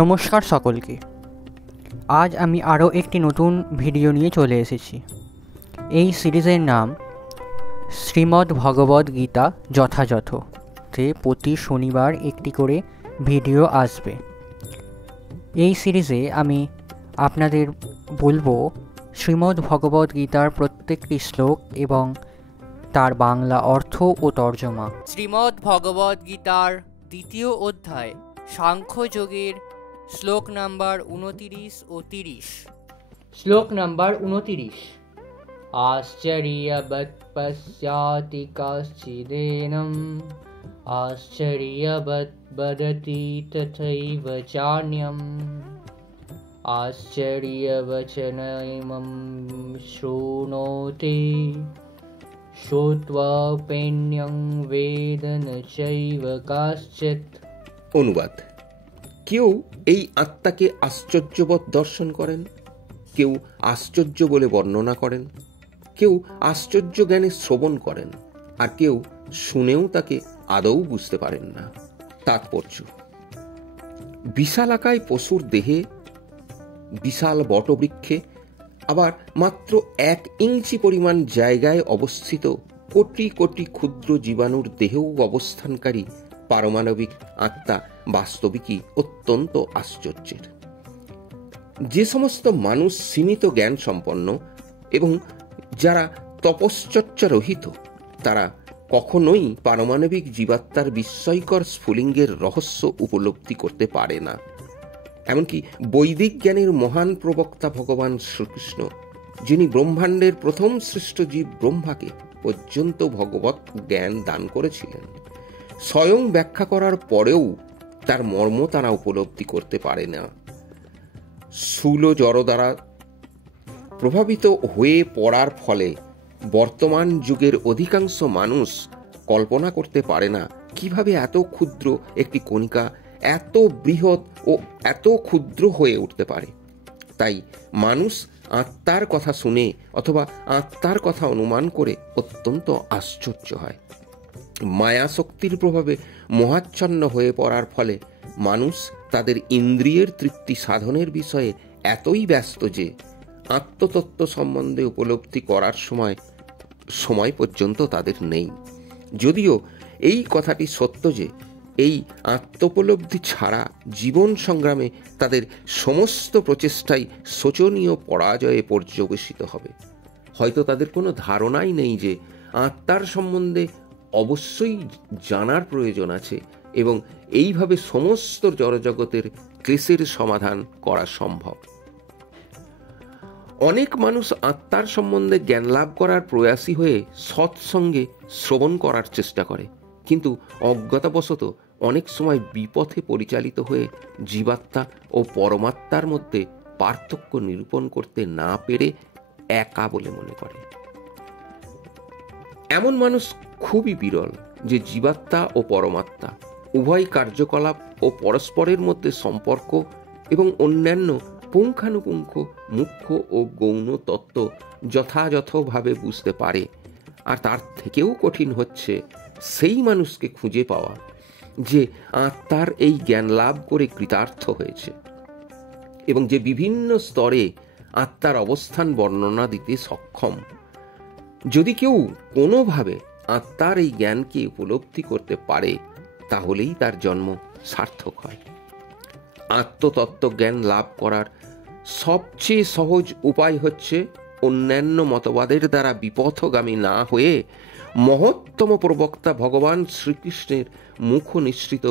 নমস্কার সকলকে। আজ আমি আরও একটি নতুন ভিডিও নিয়ে চলে এসেছি। এই সিরিজের নাম শ্রীমদ্ ভগবদ্ গীতা যথাযথ, তে প্রতি শনিবার একটি করে ভিডিও আসবে। এই সিরিজে আমি আপনাদের বলবো শ্রীমদ্ ভগবদ্ গীতার প্রত্যেকটি শ্লোক এবং তার বাংলা অর্থ ও তর্জমা। শ্রীমদ্ ভগবদ্ গীতার দ্বিতীয় অধ্যায় সাংখ্যযোগের শ্লোক নাম্বার 29 ও 30। শ্লোক নাম্বার 29। আশ্চর্যবৎ পশ্যাতি কশ্চিদেনম আশ্চর্যবৎ বদতি তথৈব চান্যম আশ্চর্যবচনৈমম শৃণোতি শ্রুত্বাপ্যেন্যং বেদ ন চৈব কশ্চিৎ। অনুবাদ: কেউ এই আত্মাকে আশ্চর্যবৎ দর্শন করেন, কেউ আশ্চর্য বলে বর্ণনা করেন, কেউ আশ্চর্য জ্ঞানে শ্রবণ করেন, আর কেউ শুনেও তাকে আদৌ বুঝতে পারেন না। তাৎপর্য: বিশালাকায় পশুর দেহে, বিশাল বটবৃক্ষে, আবার মাত্র 1 ইঞ্চি পরিমাণ জায়গায় অবস্থিত কোটি কোটি ক্ষুদ্র জীবাণুর দেহেও অবস্থানকারী পারমাণবিক আত্মা বাস্তবিকই অত্যন্ত আশ্চর্যের। যে সমস্ত মানুষ সীমিত জ্ঞান সম্পন্ন এবং যারা তপশ্চর্যা রহিত, তারা কখনোই পারমাণবিক জীবাত্মার বিস্ময়কর স্ফুলিঙ্গের রহস্য উপলব্ধি করতে পারে না। এমনকি বৈদিক জ্ঞানের মহান প্রবক্তা ভগবান শ্রীকৃষ্ণ, যিনি ব্রহ্মাণ্ডের প্রথম সৃষ্ট জীব ব্রহ্মাকে পর্যন্ত ভগবৎ জ্ঞান দান করেছিলেন, স্বয়ং ব্যাখ্যা করার পরেও তার মর্ম তারা উপলব্ধি করতে পারে না। স্থূল জড় দ্বারা প্রভাবিত হয়ে পড়ার ফলে বর্তমান যুগের অধিকাংশ মানুষ কল্পনা করতে পারে না কিভাবে এত ক্ষুদ্র একটি কণিকা এত বৃহৎ ও এত ক্ষুদ্র হয়ে উঠতে পারে। তাই মানুষ আত্মার কথা শুনে অথবা আত্মার কথা অনুমান করে অত্যন্ত আশ্চর্য হয়। মায়া শক্তির প্রভাবে মোহাচ্ছন্ন হয়ে পড়ার ফলে মানুষ তাদের ইন্দ্রিয়ের তৃপ্তি সাধনের বিষয়ে এতই ব্যস্ত যে আত্মতত্ত্ব সম্বন্ধে উপলব্ধি করার সময় পর্যন্ত তাদের নেই। যদিও এই কথাটি সত্য যে এই আত্মোপলব্ধি ছাড়া জীবন সংগ্রামে তাদের সমস্ত প্রচেষ্টাই শোচনীয় পরাজয়ে পর্যবেসিত হবে। হয়তো তাদের কোনো ধারণাই নেই যে আত্মার সম্বন্ধে অবশ্যই জানার প্রয়োজন আছে এবং এইভাবে সমস্ত জড়জগতের ক্লেশের সমাধান করা সম্ভব। অনেক মানুষ আত্মার সম্বন্ধে জ্ঞান লাভ করার প্রয়াসী হয়ে সৎসঙ্গে শ্রবণ করার চেষ্টা করে, কিন্তু অজ্ঞতাবশত অনেক সময় বিপথে পরিচালিত হয়ে জীবাত্মা ও পরমাত্মার মধ্যে পার্থক্য নিরূপণ করতে না পেরে একা বলে মনে করে। এমন মানুষ খুবই বিরল যে জীবাত্মা ও পরমাত্মা উভয় কার্যকলাপ ও পরস্পরের মধ্যে সম্পর্ক এবং অন্যান্য পুঙ্খানুপুঙ্খ মুখ্য ও গৌণ তত্ত্ব যথাযথভাবে বুঝতে পারে। আর তার থেকেও কঠিন হচ্ছে সেই মানুষকে খুঁজে পাওয়া যে আত্মার এই জ্ঞান লাভ করে কৃতার্থ হয়েছে এবং যে বিভিন্ন স্তরে আত্মার অবস্থান বর্ণনা দিতে সক্ষম। যদি কেউ কোনোভাবে আত্মার এই জ্ঞানকে উপলব্ধি করতে পারে, তাহলেই তার জন্ম সার্থক হয়। আত্মতত্ত্ব জ্ঞান লাভ করার সবচেয়ে সহজ উপায় হচ্ছে অন্যান্য মতবাদের দ্বারা বিপথগামী না হয়ে মহত্তম প্রবক্তা ভগবান শ্রীকৃষ্ণের মুখ নিঃসৃত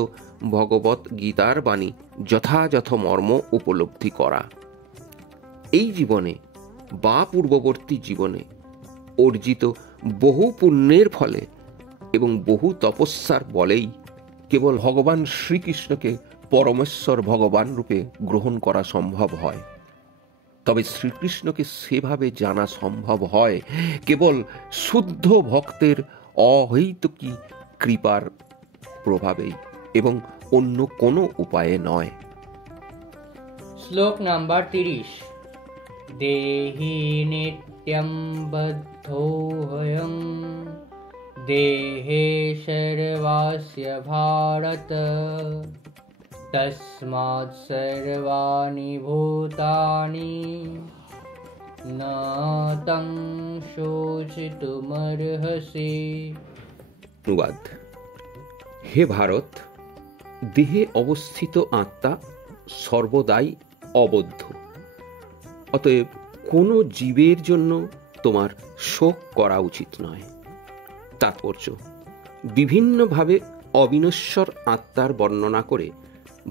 ভগবৎ গীতার বাণী যথাযথ মর্ম উপলব্ধি করা। এই জীবনে বা পূর্ববর্তী জীবনে অর্জিত বহু পুণ্যের ফলে এবং বহু তপস্যার বলেই কেবল ভগবান শ্রীকৃষ্ণকে পরমেশ্বর ভগবান রূপে গ্রহণ করা সম্ভব হয়। তবে শ্রীকৃষ্ণকে সেভাবে জানা সম্ভব হয় কেবল শুদ্ধ ভক্তের অহৈতুকী কৃপার প্রভাবেই এবং অন্য কোনো উপায়ে নয়। শ্লোক নাম্বার 30। দেহি নিত্যং বদ্ধোহং দেহে সর্বস্য ভারত तस्मात् सर्वाणि भूतानि न तं शोचितुमर्हसि। অনুবাদ: হে ভারত, দেহে অবস্থিত আত্মা সর্বদাই অবদ্ধ, অতএব কোনো জীবের জন্য তোমার শোক করা উচিত নয়। তাৎপর্য: বিভিন্নভাবে অবিনশ্বর আত্মার বর্ণনা করে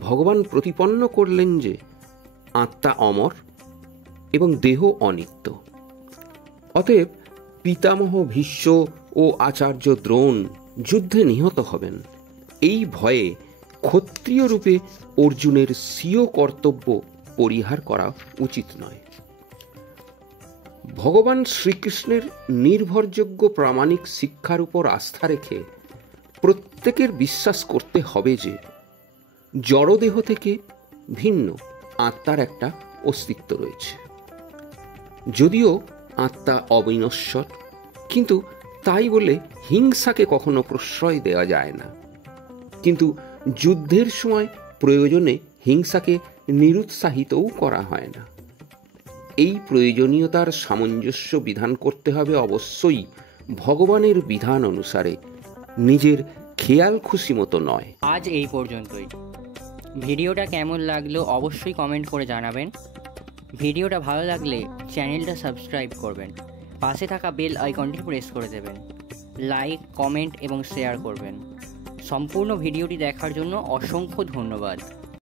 ভগবান প্রতিপন্ন করলেন যে আত্মা অমর এবং দেহ অনিত্য। অতএব পিতামহ ভীষ্ম ও আচার্য দ্রোণ যুদ্ধে নিহত হবেন, এই ভয়ে ক্ষত্রিয় রূপে অর্জুনের স্বীয় কর্তব্য পরিহার করা উচিত নয়। ভগবান শ্রীকৃষ্ণের নির্ভরযোগ্য প্রামাণিক শিক্ষার উপর আস্থা রেখে প্রত্যেকের বিশ্বাস করতে হবে যে জড়দেহ থেকে ভিন্ন আত্মার একটা অস্তিত্ব রয়েছে। যদিও আত্মা অবিনশ্বর, কিন্তু তাই বলে হিংসাকে কখনো প্রশ্রয় দেওয়া যায় না। কিন্তু যুদ্ধের সময় প্রয়োজনে হিংসাকে নিরুৎসাহিতও করা হয় না। এই প্রয়োজনীয়তার সামঞ্জস্য বিধান করতে হবে অবশ্যই ভগবানের বিধান অনুসারে, নিজের খেয়াল খুশি মতো নয়। আজ এই পর্যন্তই। ভিডিওটা কেমন লাগলো অবশ্যই কমেন্ট করে জানাবেন। ভিডিওটা ভালো লাগলে চ্যানেলটা সাবস্ক্রাইব করবেন, পাশে থাকা বেল আইকনটি প্রেস করে দেবেন, লাইক, কমেন্ট এবং শেয়ার করবেন। সম্পূর্ণ ভিডিওটি দেখার জন্য অসংখ্য ধন্যবাদ।